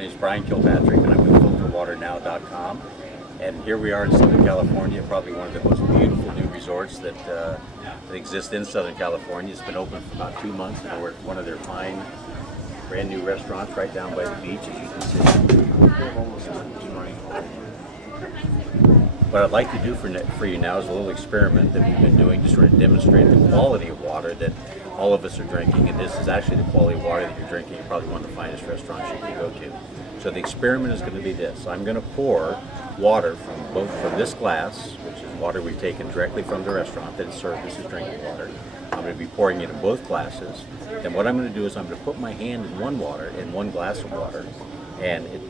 My name is Brian Kilpatrick, and I'm with filterwaternow.com. And here we are in Southern California, probably one of the most beautiful new resorts that exist in Southern California. It's been open for about 2 months, and we're at one of their fine, brand new restaurants right down by the beach, as you can see. What I'd like to do for you now is a little experiment that we've been doing to sort of demonstrate the quality of water that all of us are drinking, and this is actually the quality of water that you're drinking in probably one of the finest restaurants you can go to. So the experiment is going to be this. I'm going to pour water from this glass, which is water we've taken directly from the restaurant that is served as drinking water. I'm going to be pouring it in both glasses. Then what I'm going to do is I'm going to put my hand in one glass of water, and it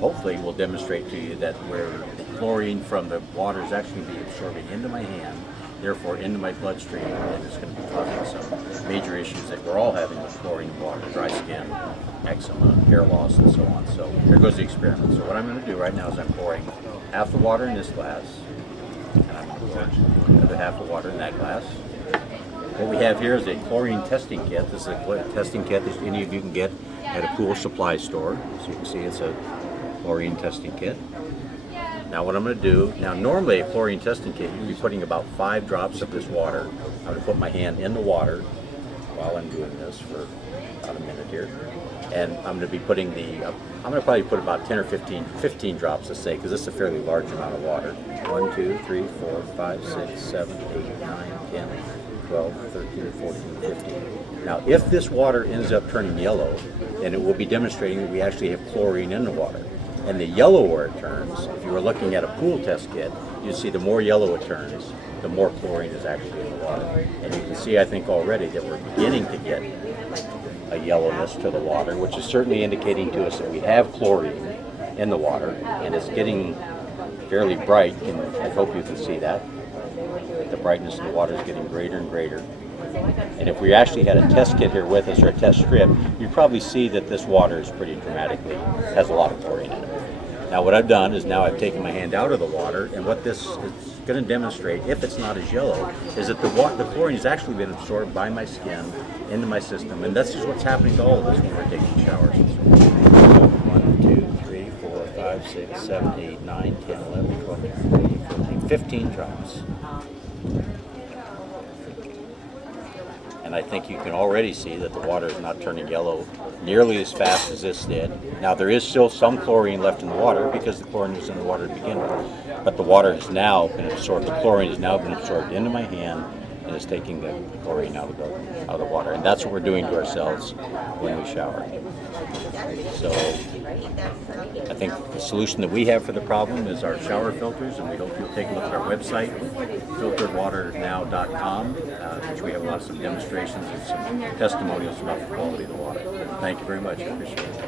hopefully will demonstrate to you that where the chlorine from the water is actually going to be absorbing into my hand, therefore into my bloodstream, and it's going to be causing some major issues that we're all having with chlorine in water: dry skin, eczema, hair loss, and so on. So here goes the experiment. So what I'm going to do right now is I'm pouring half the water in this glass, and I'm going to pour another half of water in that glass. What we have here is a chlorine testing kit. This is a testing kit that any of you can get at a pool supply store. So you can see it's a chlorine testing kit. Now what I'm going to do, normally a chlorine testing kit, you'd be putting about 5 drops of this water. I'm going to put my hand in the water while I'm doing this for about a minute here. And I'm going to be putting I'm going to probably put about 10 or 15 drops, let's say, because this is a fairly large amount of water. 1, 2, 3, 4, 5, 6, 7, 8, 9, 10, 12, 13, 14, 15. Now if this water ends up turning yellow, then it will be demonstrating that we actually have chlorine in the water. And the yellower it turns, if you were looking at a pool test kit, you'd see the more yellow it turns, the more chlorine is actually in the water. And you can see, I think already, that we're beginning to get a yellowness to the water, which is certainly indicating to us that we have chlorine in the water, and it's getting fairly bright, and I hope you can see that. The brightness of the water is getting greater and greater. And if we actually had a test kit here with us, or a test strip, you'd probably see that this water is pretty dramatically, has a lot of chlorine in it. Now what I've done is now I've taken my hand out of the water, and what this is going to demonstrate, if it's not as yellow, is that the chlorine has actually been absorbed by my skin into my system, and that's just what's happening to all of us when we're taking showers. 1, 2, 3, 4, 5, 6, 7, 8, 9, 10, 11, 12, 13, 14, 15 drops. And I think you can already see that the water is not turning yellow nearly as fast as this did. Now there is still some chlorine left in the water because the chlorine was in the water to begin with. But the water has now been absorbed, the chlorine has now been absorbed into my hand and is taking the chlorine out of the water. And that's what we're doing to ourselves when we shower. So I think the solution that we have for the problem is our shower filters, and we hope you'll take a look at our website, filterwaternow.com, which we have some demonstrations and some testimonials about the quality of the water. Thank you very much. I appreciate it.